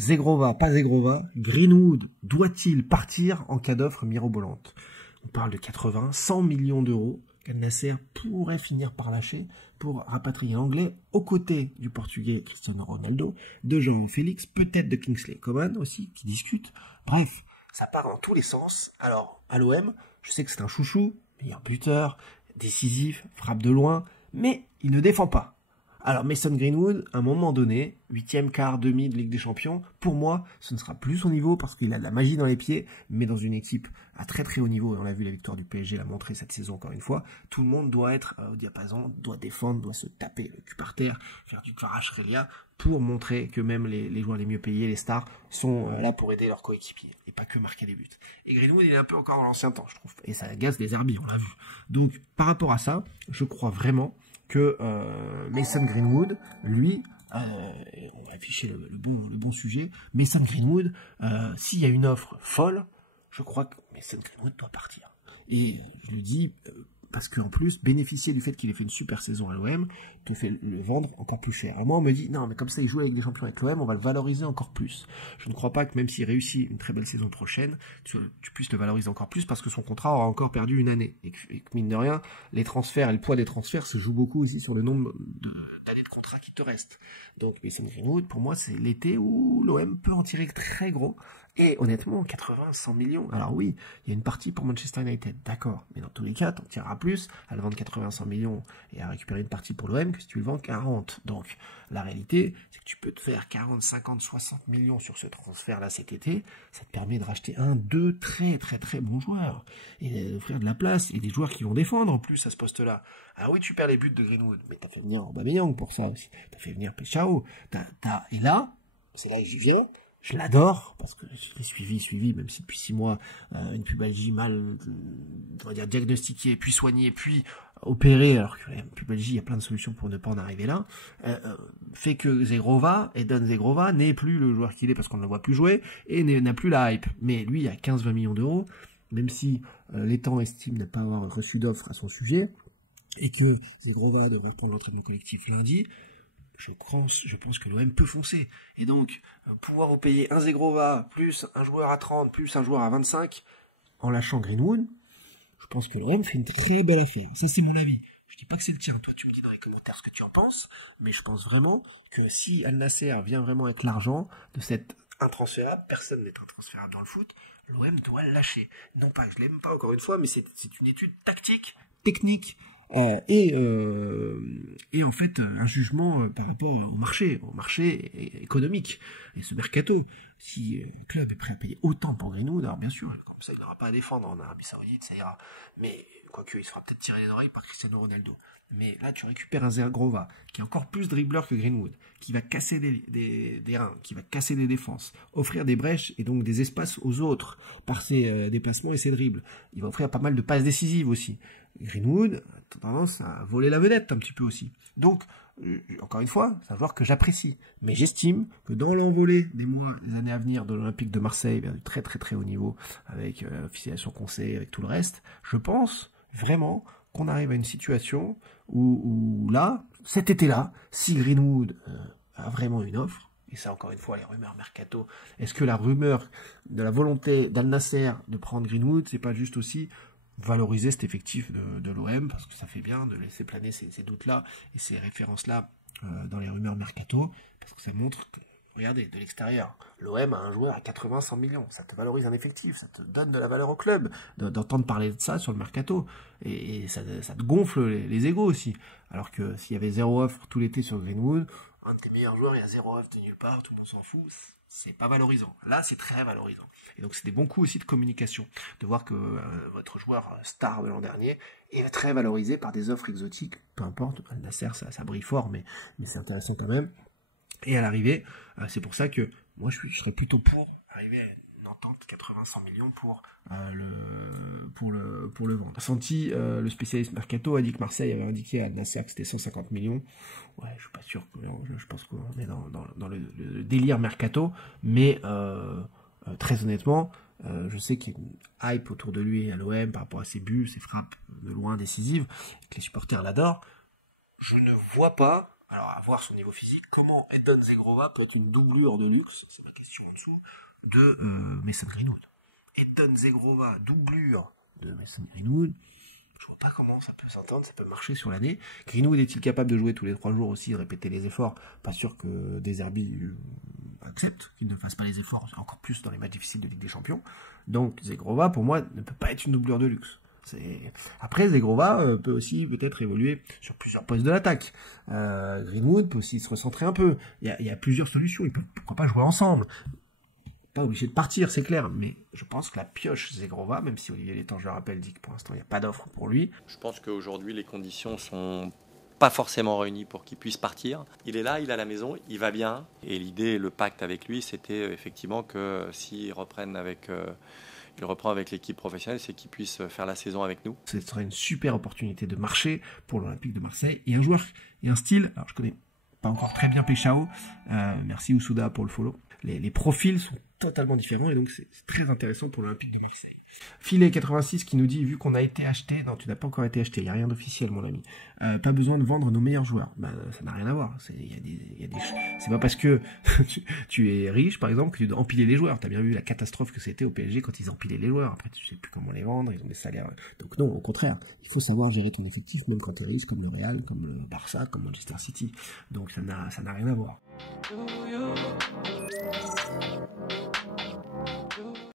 Zegrova, pas Zegrova, Greenwood doit-il partir en cas d'offre mirobolante? On parle de 80, 100 millions d'euros qu'Al Nasser pourrait finir par lâcher pour rapatrier l'anglais aux côtés du portugais Cristiano Ronaldo, de João Félix, peut-être de Kingsley Coman aussi, qui discute. Bref, ça part dans tous les sens. Alors, à l'OM, je sais que c'est un chouchou, meilleur buteur, décisif, frappe de loin, mais il ne défend pas. Alors Mason Greenwood, à un moment donné, 8e, quart, demi de Ligue des Champions, pour moi, ce ne sera plus son niveau parce qu'il a de la magie dans les pieds, mais dans une équipe à très très haut niveau, et on l'a vu, la victoire du PSG l'a montré cette saison encore une fois, tout le monde doit être au diapason, doit défendre, doit se taper le cul par terre, faire du Kvaratskhelia pour montrer que même les joueurs les mieux payés, les stars, sont là pour aider leurs coéquipiers, et pas que marquer des buts. Et Greenwood, il est un peu encore dans l'ancien temps, je trouve, et ça agace les arbitres, on l'a vu. Donc, par rapport à ça, je crois vraiment que Mason Greenwood, lui, on va afficher le bon sujet, Mason Greenwood, s'il y a une offre folle, je crois que Mason Greenwood doit partir. Et je le dis parce qu'en plus, bénéficier du fait qu'il ait fait une super saison à l'OM te fait le vendre encore plus cher. Et moi, on me dit, non, mais comme ça, il joue avec des champions avec l'OM, on va le valoriser encore plus. Je ne crois pas que même s'il réussit une très belle saison prochaine, tu puisses le valoriser encore plus parce que son contrat aura encore perdu une année. Et que mine de rien, les transferts et le poids des transferts se jouent beaucoup ici sur le nombre d'années de contrat qui te restent. Donc, Mason Greenwood, pour moi, c'est l'été où l'OM peut en tirer très gros. Et honnêtement, 80, 100 millions. Alors oui, il y a une partie pour Manchester United, d'accord. Mais dans tous les cas, t'en tireras plus à le vendre 80, 100 millions et à récupérer une partie pour l'OM que si tu le vends 40. Donc, la réalité, c'est que tu peux te faire 40, 50, 60 millions sur ce transfert-là cet été. Ça te permet de racheter un, deux très, très, très bons joueurs. Et d'offrir de la place et des joueurs qui vont défendre en plus à ce poste-là. Ah oui, tu perds les buts de Greenwood, mais t'as fait venir Aubameyang pour ça aussi. T'as fait venir Peshao. Et là, c'est là que j'y viens. Je l'adore, parce que je l'ai suivi, même si depuis 6 mois, une pubalgie mal, on va dire, diagnostiquée, puis soignée, puis opérée, alors que la pubalgie, il y a plein de solutions pour ne pas en arriver là, fait que Zegrova, Edon Zegrova, n'est plus le joueur qu'il est parce qu'on ne le voit plus jouer, et n'a plus la hype. Mais lui, à 15-20 millions d'euros, même si l'étang estime ne pas avoir reçu d'offre à son sujet, et que Zegrova devrait reprendre l'entraînement collectif lundi, je pense que l'OM peut foncer. Et donc, pouvoir vous payer un Zegrova, plus un joueur à 30, plus un joueur à 25, en lâchant Greenwood, je pense que l'OM fait une très belle affaire. Ça, c'est mon avis. Je dis pas que c'est le tien. Toi, tu me dis dans les commentaires ce que tu en penses, mais je pense vraiment que si Al Nasser vient vraiment avec l'argent de cet intransférable, personne n'est intransférable dans le foot, l'OM doit le lâcher. Non pas que je l'aime pas, encore une fois, mais c'est une étude tactique, technique, et en fait un jugement par rapport au marché économique et ce mercato. Si le club est prêt à payer autant pour Greenwood, alors bien sûr, comme ça il n'aura pas à défendre en Arabie Saoudite, ça ira. Mais quoique il se fera peut-être tirer les oreilles par Cristiano Ronaldo. Mais là tu récupères un Zegrova qui est encore plus dribbleur que Greenwood, qui va casser des reins, qui va casser des défenses, offrir des brèches et donc des espaces aux autres par ses déplacements et ses dribbles. Il va offrir pas mal de passes décisives aussi. Greenwood a tendance à voler la vedette un petit peu aussi. Donc, encore une fois, c'est un joueur que j'apprécie. Mais j'estime que dans l'envolée des mois, des années à venir de l'Olympique de Marseille vers du très très très haut niveau, avec filiation conseil, avec tout le reste, je pense vraiment qu'on arrive à une situation où là, cet été-là, si Greenwood a vraiment une offre, et ça encore une fois, les rumeurs mercato, est-ce que la rumeur de la volonté d'Al Nasser de prendre Greenwood, c'est pas juste aussi valoriser cet effectif de l'OM, parce que ça fait bien de laisser planer ces doutes-là et ces références-là dans les rumeurs mercato, parce que ça montre que, regardez, de l'extérieur, l'OM a un joueur à 80-100 millions, ça te valorise un effectif, ça te donne de la valeur au club, d'entendre parler de ça sur le mercato, et ça te gonfle les égos aussi, alors que s'il y avait zéro offre tout l'été sur Greenwood, un de tes meilleurs joueurs, il y a zéro offre de nulle part, tout le monde s'en fout, c'est pas valorisant. Là, c'est très valorisant. Et donc, c'est des bons coups aussi de communication, de voir que votre joueur star de l'an dernier est très valorisé par des offres exotiques, peu importe, Al Nasser, ça brille fort, mais c'est intéressant quand même. Et à l'arrivée, c'est pour ça que moi, je serais plutôt pour arriver à une entente 80-100 millions pour le vendre. Santi, le spécialiste mercato, a dit que Marseille avait indiqué à Al Nasser que c'était 150 millions. Ouais, je suis pas sûr que je pense qu'on est dans le délire mercato, mais très honnêtement, je sais qu'il y a une hype autour de lui à l'OM par rapport à ses buts, ses frappes de loin décisives, et que les supporters l'adorent. Je ne vois pas, alors à voir son niveau physique. Comment Edon Zegrova peut être une doublure de luxe, c'est ma question en dessous, de Mason Greenwood. Edon Zegrova, doublure de Mason Greenwood, je vois pas comment ça peut s'entendre, ça peut marcher sur l'année. Greenwood est-il capable de jouer tous les 3 jours aussi, de répéter les efforts? Pas sûr que Deserbi accepte qu'il ne fasse pas les efforts, encore plus dans les matchs difficiles de Ligue des Champions. Donc Zegrova, pour moi, ne peut pas être une doublure de luxe. Après, Zegrova peut aussi peut-être évoluer sur plusieurs postes de l'attaque. Greenwood peut aussi se recentrer un peu. Il y a plusieurs solutions, ils peuvent pourquoi pas jouer ensemble. Pas obligé de partir, c'est clair, mais je pense que la pioche Zegrova, même si Olivier Létang, je le rappelle, dit que pour l'instant il n'y a pas d'offre pour lui. Je pense qu'aujourd'hui les conditions sont pas forcément réunies pour qu'il puisse partir. Il est là, il est à la maison, il va bien. Et l'idée, le pacte avec lui, c'était effectivement que s'il reprend avec l'équipe professionnelle, c'est qu'il puisse faire la saison avec nous. Ce serait une super opportunité de marché pour l'Olympique de Marseille. Et un joueur et un style, alors je connais pas encore très bien Pechao, merci Oussouda pour le follow. Les profils sont totalement différents et donc c'est très intéressant pour l'Olympique de Marseille. Filet 86 qui nous dit, vu qu'on a été acheté, non tu n'as pas encore été acheté, il n'y a rien d'officiel mon ami, pas besoin de vendre nos meilleurs joueurs, ça n'a rien à voir, c'est pas parce que tu es riche par exemple que tu dois empiler les joueurs, tu as bien vu la catastrophe que c'était au PSG quand ils empilaient les joueurs, après tu sais plus comment les vendre, ils ont des salaires, donc non au contraire, il faut savoir gérer ton effectif même quand tu es riche comme le Real, comme le Barça, comme Manchester City, donc ça n'a rien à voir.